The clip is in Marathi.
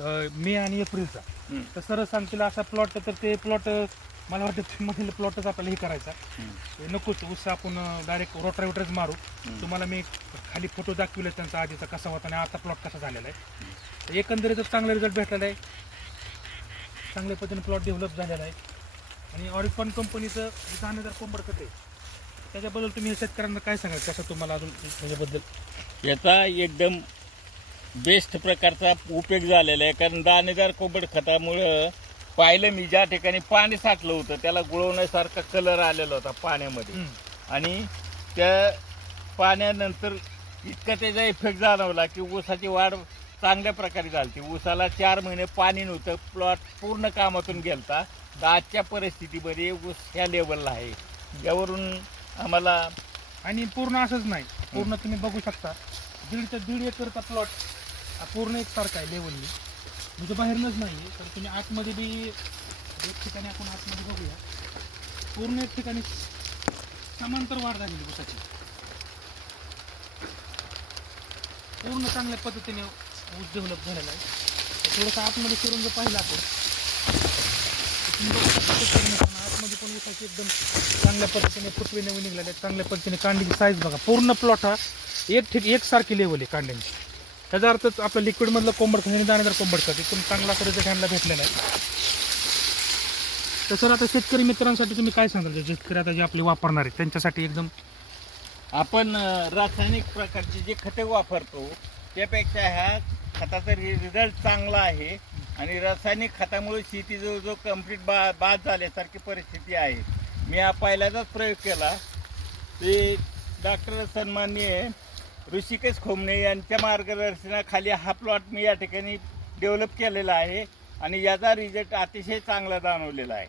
मे आणि एप्रिलचा. तर सर सांगतील असा प्लॉट, तर ते प्लॉट मला वाटतं मधील प्लॉटच आपल्याला हे करायचा. ते नकोच, ऊस आपण डायरेक्ट रोटावेटरच मारू. तुम्हाला मी खाली फोटो दाखविले त्यांचा आधीचा कसा होता आणि आता प्लॉट कसा झालेला आहे. तर एकंदरीतच चांगला रिझल्ट भेटलेला आहे, चांगल्या पद्धतीने प्लॉट डेव्हलप झालेला आहे. आणि ऑरिकॉन कंपनीचं दाणेदार कोंबड खत आहे, त्याच्याबद्दल तुम्ही शेतकऱ्यांना काय सांगाल, कसं तुम्हाला अजून त्याच्याबद्दल? याचा एकदम बेस्ट प्रकारचा उपयोग झालेला आहे. कारण दाणेदार कोंबड खतामुळं पाहिलं मी, ज्या ठिकाणी पाणी साठलं होतं त्याला गुळवण्यासारखा कलर आलेला होता पाण्यामध्ये, आणि त्या पाण्यानंतर इतका त्याचा इफेक्ट जाणवला की ऊसाची वाढ चांगल्या प्रकारे झाली. ऊसाला 4 महिने पाणी नव्हतं, प्लॉट पूर्ण कामातून गेलता. तर आजच्या परिस्थितीमध्ये ऊस ह्या लेवलला आहे, यावरून आम्हाला. आणि पूर्ण असंच नाही, पूर्ण तुम्ही बघू शकता 1.5 एकरचा प्लॉट पूर्ण एकसारखा आहे लेवलनी, म्हणजे बाहेरनच नाही आहे. तर तुम्ही आतमध्ये बी एक ठिकाणी आपण आतमध्ये बघूया, पूर्ण एक ठिकाणी समांतर वाढ झालेली ऊसाची, पूर्ण चांगल्या पद्धतीने ऊस डेव्हलप झालेला आहे. थोडंसं आतमध्ये फिरून जर पाहिलं आपण, आतमध्ये पण ऊसाची एकदम चांगल्या पद्धतीने फुटवे नवीन निघालेले आहेत, चांगल्या पद्धतीने कांड्याची साईज बघा. पूर्ण प्लॉट हा एकसारखी लेवल आहे कांड्यांची. त्याचा अर्थच आपल्या लिक्विडमधलं कोंबड खत आणि दाणेदार कोंबड खत एकदम चांगला रिझल्ट ह्यांना भेटलेला आहे. तर सर आता शेतकरी मित्रांसाठी तुम्ही काय सांगाल, जे शेतकरी आता जे आपले वापरणार आहेत त्यांच्यासाठी एकदम? आपण रासायनिक प्रकारची जे खते वापरतो त्यापेक्षा ह्या खताचा रिझल्ट चांगला आहे. आणि रासायनिक खतामुळे शेती जो कम्प्लीट बाद झाल्यासारखी परिस्थिती आहे. मी हा पहिल्यांदाच प्रयोग केला, ते डॉक्टर सन्माननीय ऋषिकेश खोमणे यांच्या मार्गदर्शनाखाली हा प्लॉट मी या ठिकाणी डेव्हलप केलेला आहे, आणि याचा रिझल्ट अतिशय चांगला जाणवलेला आहे.